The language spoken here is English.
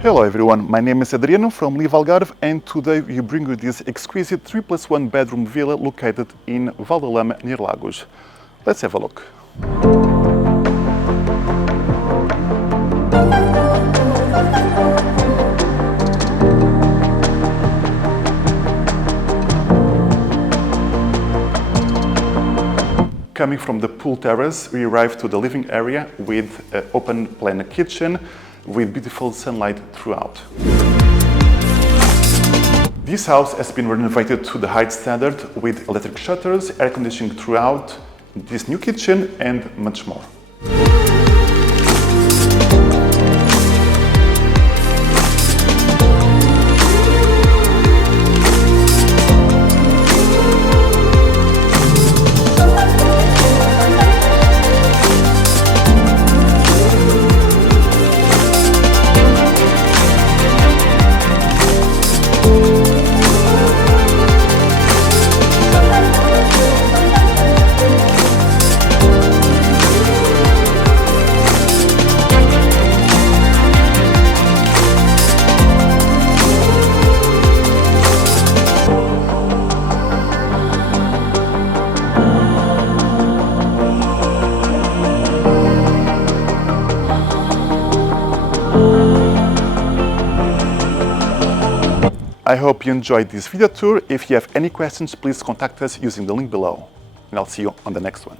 Hello everyone, my name is Adriano from LiveAlgarve, and today we bring you this exquisite 3+1 bedroom villa located in Vale da Lama near Lagos. Let's have a look. Coming from the pool terrace, we arrive to the living area with an open plan kitchen with beautiful sunlight throughout. This house has been renovated to the high standard with electric shutters, air conditioning throughout, this new kitchen and much more. I hope you enjoyed this video tour. If you have any questions, please contact us using the link below. And I'll see you on the next one.